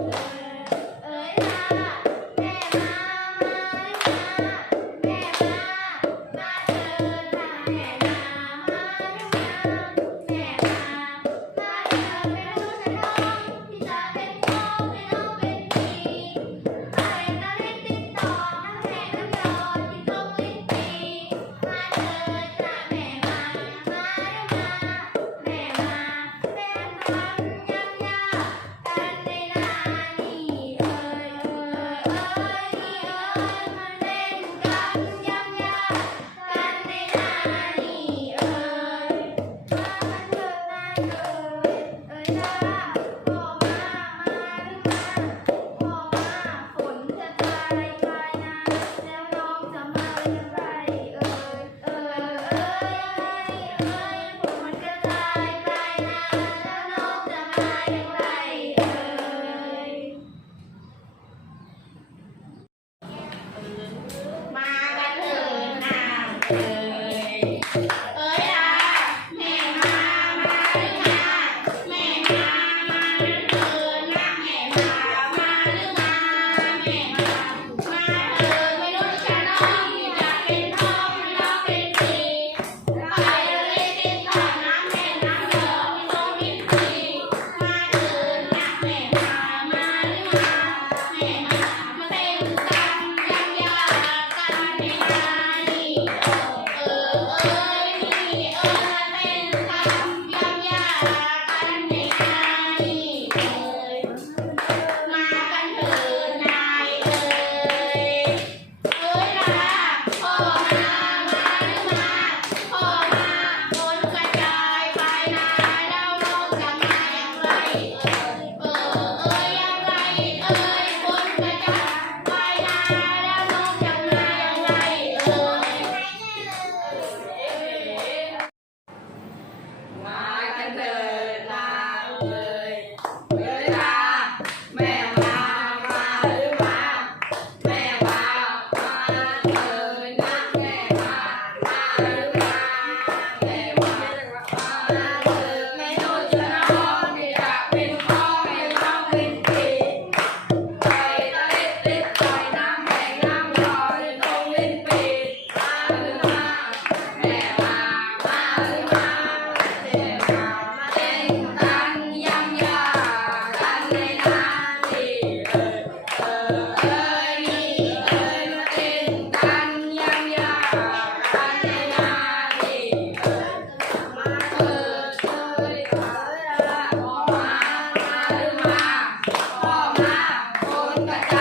Thank you. 对对对 Minta.